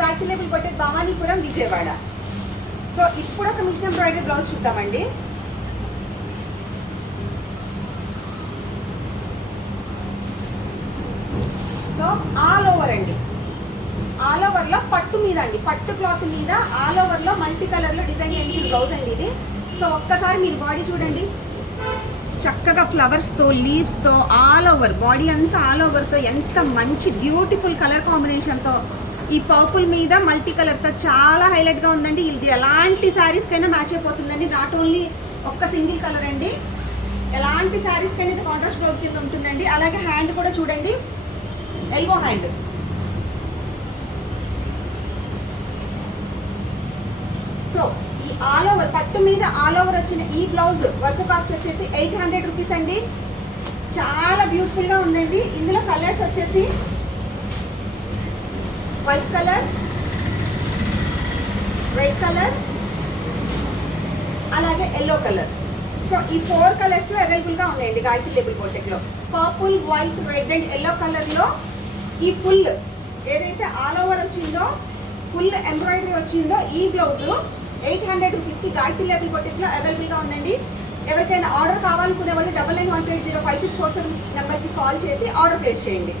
Gayatri label boutique Bhavanipuram Vijayawada. So ఇప్పుడు ఒక machine embroidery blouse చూద్దామండి. సో ఆల్ ఓవర్ అండి, ఆల్ ఓవర్లో పట్టు మీద అండి, పట్టు క్లాత్ మీద ఆల్ ఓవర్లో మల్టీ కలర్లో డిజైన్ చేయించిన బ్లౌజ్ అండి ఇది. సో ఒక్కసారి మీరు బాడీ చూడండి, చక్కగా ఫ్లవర్స్తో లీవ్స్తో ఆల్ ఓవర్ బాడీ అంతా ఆల్ ఓవర్తో ఎంత మంచి బ్యూటిఫుల్ కలర్ కాంబినేషన్తో ఈ పర్పుల్ మీద మల్టీ కలర్తో చాలా హైలైట్గా ఉందండి. ఇది ఎలాంటి శారీస్కైనా మ్యాచ్ అయిపోతుందండి. నాట్ ఓన్లీ ఒక్క సింగిల్ కలర్ అండి, ఎలాంటి శారీస్కైనా ఇది కాంట్రాస్ట్ బ్లౌజ్ కింద ఉంటుందండి. అలాగే హ్యాండ్ కూడా చూడండి, ఎల్బో హ్యాండ్. సో ఈ ఆల్ ఓవర్ పట్టు మీద ఆల్ ఓవర్ వచ్చిన ఈ బ్లౌజ్ వర్క్ కాస్ట్ వచ్చేసి 800 రూపీస్ అండి. చాలా బ్యూటిఫుల్గా ఉందండి. ఇందులో కలర్స్ వచ్చేసి వైట్ కలర్, రెడ్ కలర్, అలాగే ఎల్లో కలర్. సో ఈ 4 కలర్స్ అవైలబుల్గా ఉన్నాయండి గాయత్రి లేబుల్ బొటిక్లో. Purple, white, red and yellow కలర్లో ఈ ఫుల్ ఏదైతే ఆల్ ఓవర్ వచ్చిందో, ఫుల్ ఎంబ్రాయిడరీ వచ్చిందో ఈ బ్లౌజ్ 800 రూపీస్కి గాయత్రి లేబుల్ బొటిక్లో అవైలబుల్గా ఉందండి. ఎవరికైనా ఆర్డర్ కావాలనుకునే వాళ్ళు 99180564 నెంబర్కి కాల్ చేసి ఆర్డర్ ప్లేస్ చేయండి.